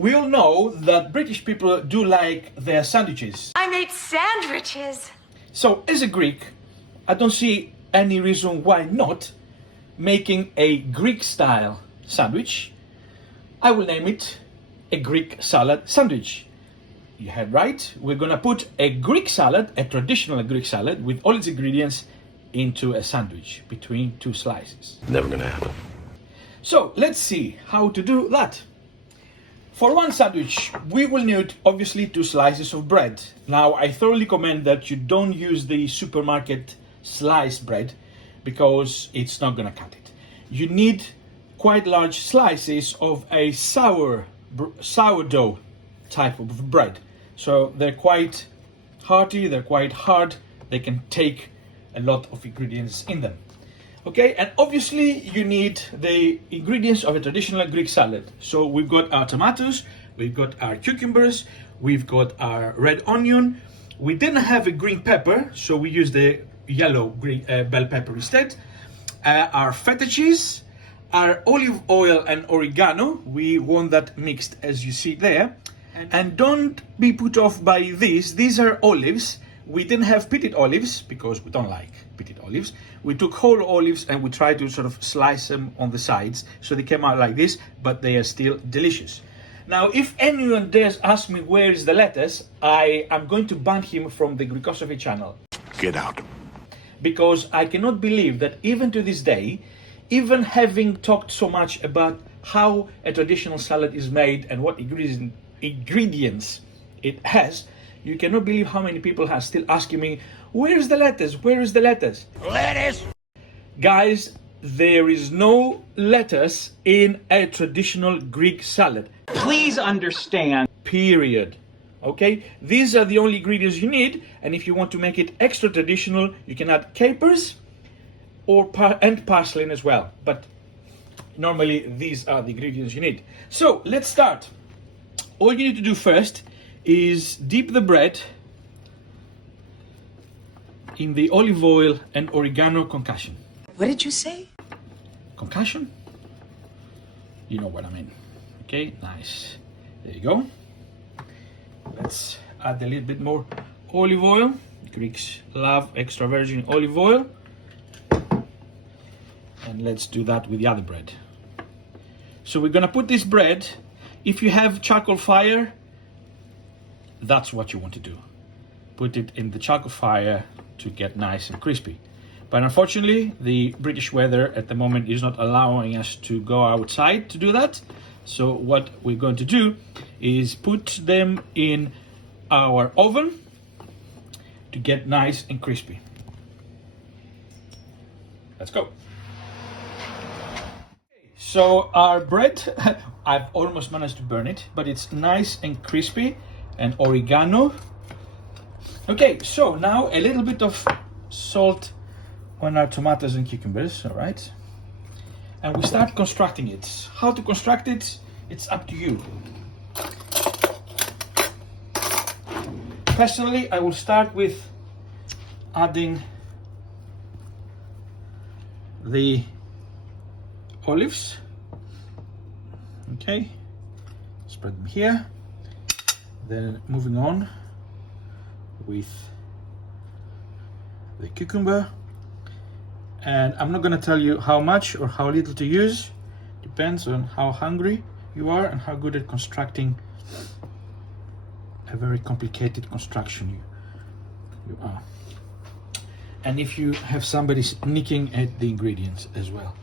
We all know that British people do like their sandwiches. I made sandwiches. So as a Greek, I don't see any reason why not making a Greek style sandwich. I will name it a Greek salad sandwich. You heard right. We're gonna put a Greek salad, a traditional Greek salad with all its ingredients into a sandwich between two slices. Never gonna happen. So let's see how to do that. For one sandwich, we will need obviously 2 slices of bread. Now, I thoroughly recommend that you don't use the supermarket sliced bread because it's not gonna cut it. You need quite large slices of a sourdough type of bread. So they're quite hearty, they're quite hard, they can take a lot of ingredients in them. Okay, and obviously you need the ingredients of a traditional Greek salad. So we've got our tomatoes, we've got our cucumbers, we've got our red onion. We didn't have a green pepper, so we used the yellow green bell pepper instead. Our feta cheese, our olive oil and oregano. We want that mixed as you see there. And don't be put off by these. These are olives. We didn't have pitted olives because we don't like pitted olives. We took whole olives and we tried to sort of slice them on the sides so they came out like this, but they are still delicious. Now, if anyone dares ask me where is the lettuce, I am going to ban him from the Greekosophy channel. Get out. Because I cannot believe that even to this day, even having talked so much about how a traditional salad is made and what ingredients it has, you cannot believe how many people are still asking me, where is the lettuce? Where is the lettuce? Lettuce! Guys, there is no lettuce in a traditional Greek salad. Please understand. Period. Okay? These are the only ingredients you need, and if you want to make it extra traditional, you can add capers and parsley as well. But normally these are the ingredients you need. So let's start. All you need to do first is dip the bread in the olive oil and oregano concoction. What did you say? Concoction? You know what I mean. Okay, nice. There you go. Let's add a little bit more olive oil. Greeks love extra virgin olive oil. And let's do that with the other bread. So we're gonna put this bread, if you have charcoal fire, that's what you want to do. Put it in the charcoal fire to get nice and crispy. But unfortunately, the British weather at the moment is not allowing us to go outside to do that. So what we're going to do is put them in our oven to get nice and crispy. Let's go. So our bread, I've almost managed to burn it, but it's nice and crispy, and oregano. Okay, so now a little bit of salt on our tomatoes and cucumbers, all right? And we start constructing it. How to construct it, it's up to you. Personally, I will start with adding the olives. Okay, spread them here. Then moving on with the cucumber. And I'm not going to tell you how much or how little to use. Depends on how hungry you are and how good at constructing a very complicated construction you are. And if you have somebody sneaking at the ingredients as well.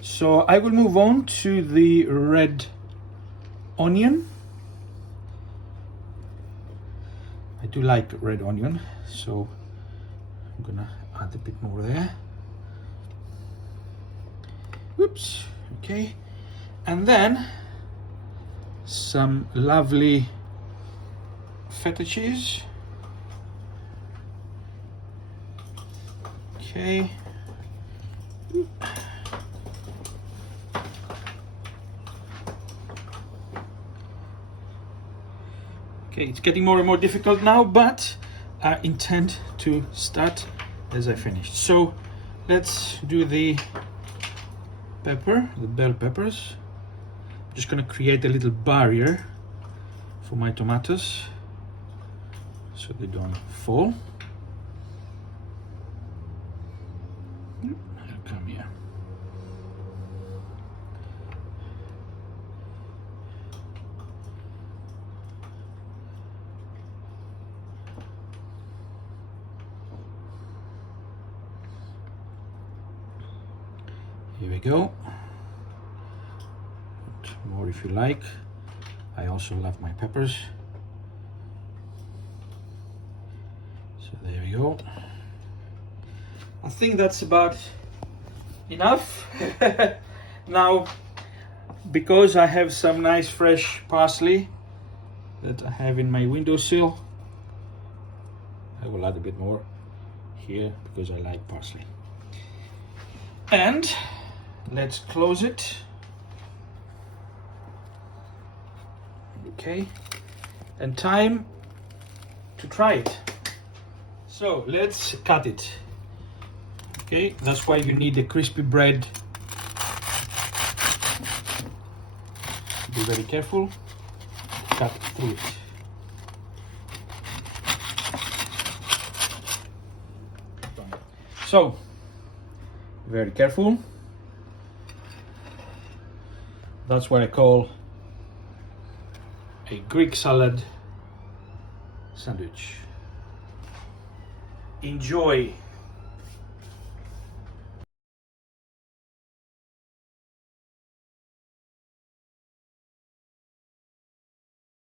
So I will move on to the red onion. I do like red onion, so I'm gonna add a bit more there. Whoops, okay. And then some lovely feta cheese. Okay. Okay, it's getting more and more difficult now, but I intend to start as I finish. So let's do the pepper, the bell peppers. I'm just gonna create a little barrier for my tomatoes so they don't fall. Come here. Here we go. Put more if you like. I also love my peppers. So there we go. I think that's about enough. Now, because I have some nice fresh parsley that I have in my windowsill, I will add a bit more here because I like parsley. And let's close it. Okay, and time to try it. So let's cut it. Okay, that's why you need a crispy bread. Be very careful. Cut through it. So, very careful. That's what I call a Greek salad sandwich. Enjoy.